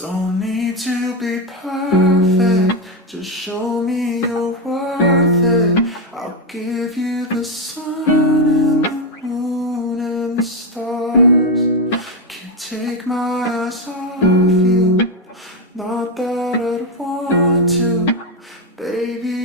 Don't need to be perfect, just show me you're worth it. I'll give you the sun and the moon and the stars. Can't take my eyes off you, not that I'd want to. Baby,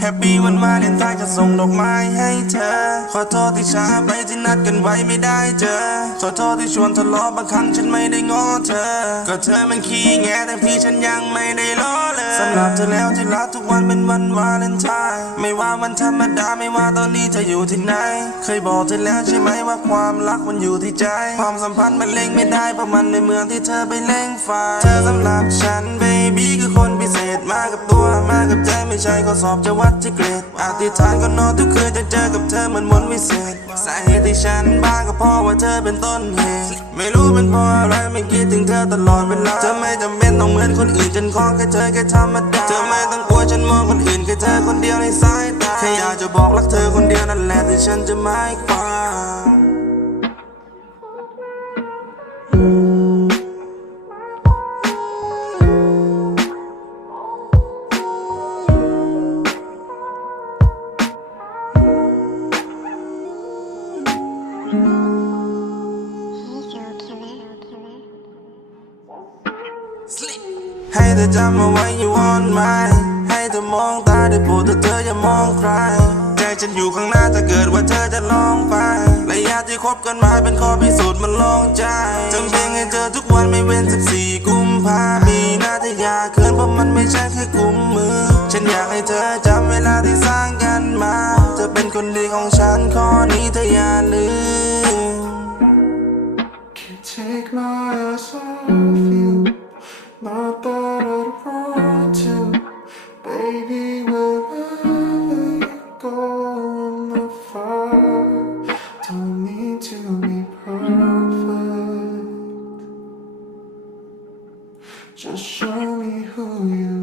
แฮปปี้วันวาเลนไทน์จะส่งดอกไม้ให้เธอ ขอโทษที่ช้าไปที่นัดกันไว้ไม่ได้เจอ ขอโทษที่ชวนทะเลาะบางครั้งฉันไม่ได้ง้อเธอ ก็เธอมันขี้แงแต่พี่ฉันยังไม่ได้ล้อเลยสำหรับเธอแล้วที่รักทุกวันเป็นวันวาเลนไทน์ไม่ว่าวันธรรมดาไม่ว่าตอนนี้เธออยู่ที่ไหน เคยบอกเธอแล้วใช่ไหมว่าความรักมันอยู่ที่ใจ ความสัมพันธ์มันเล่งไม่ได้เพราะมันในเมืองที่เธอไปเล่งไฟเธอสำหรับฉันเบบี้คือคน มากับใจไม่ใช่ข้อสอบจะวัดที่เกรดอธิษฐานก็นอนทุกคืนจะเจอกับเธอเหมือนมนต์วิเศษ สาเหตุที่ฉันบ้าก็เพราะว่าเธอเป็นต้นเหตุไม่รู้เป็นเพราะอะไรไม่คิดถึงเธอตลอดเวลาเธอไม่จำเป็นต้องเหมือนคนอื่นฉันขอแค่เธอแค่ธรรมดาเธอไม่ต้องกลัวฉันมองคนอื่นแค่เธอคนเดียวในสายตาแค่อยากจะบอกรักเธอคนเดียวนั่นแหละที่ฉันจะไม่ความ ให้เธอจำเอาไว้อยู่ออนไมให้เธอมองตาได้โปรดแต่เธออย่ามองใคร ใจฉันอยู่ข้างหน้าถ้าเกิดว่าเธอจะลองไป ระยะที่คบกันมาเป็นข้อพิสูจน์มันลองใจจำเป็นให้เจอทุกวันไม่เว้นสิบสี่กุมภามีหน้าที่อยากเกินเพราะมันไม่ใช่แค่กุมมือ ฉันอยากให้เธอจำเวลาที่สร้างกันมา เธอเป็นคนดีของฉันข้อนี้เธออย่า Just show me who you